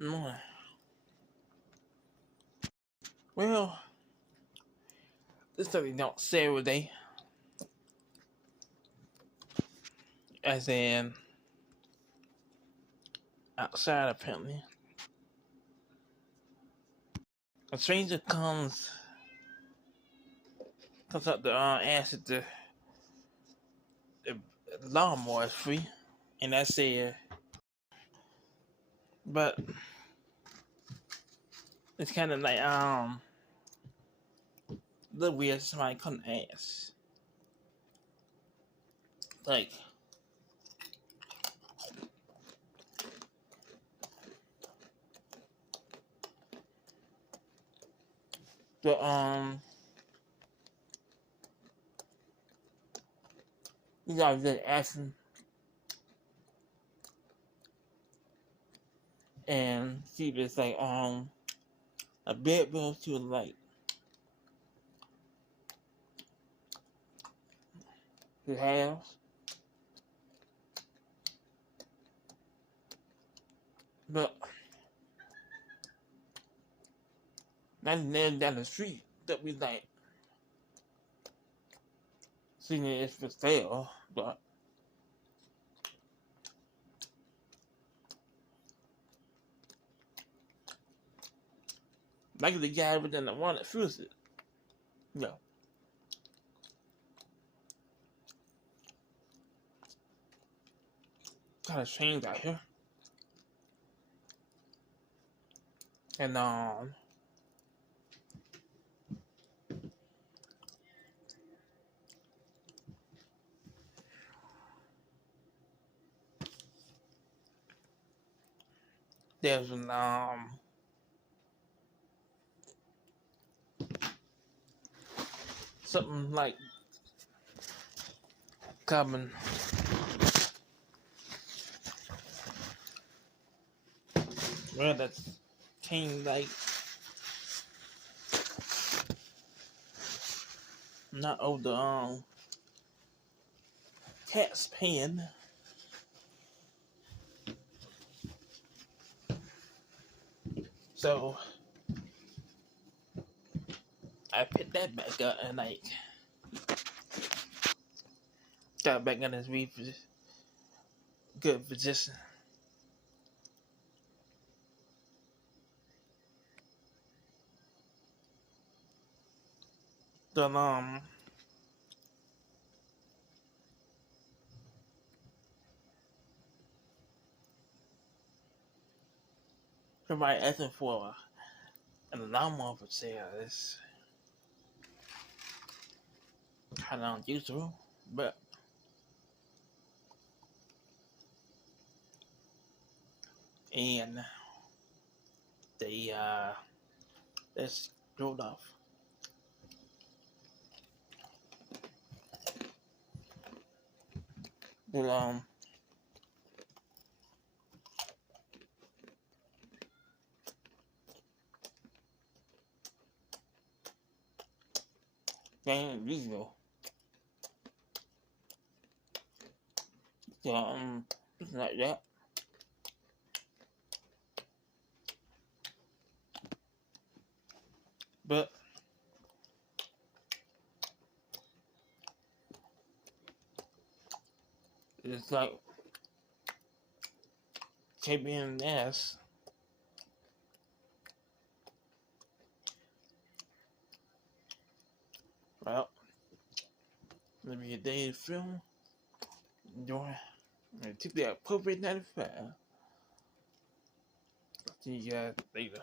Mm. Well, this study don't Saturday, as in outside apparently. A stranger comes up to ask if the lawnmower is free, and I said, but it's kind of like a little weird. Somebody couldn't ask, like. But you guys just asking, and she was like a bedroom to like his house, but that's then down the street that we like seeing it for sale, but like the guy within the one that feels it. Yeah. Kind of strange out here. And there's an something like common well that's came like not over the cat's pen. So I picked that back up and like got back in this good position. Then somebody asking for an lawnmower for sale. It's kind of unusual, but and they just drove off. But they ain't unusual. So something like that. But it's like KBNS. Well, maybe a day film. Enjoy. And tip that appropriate 95. See you guys later.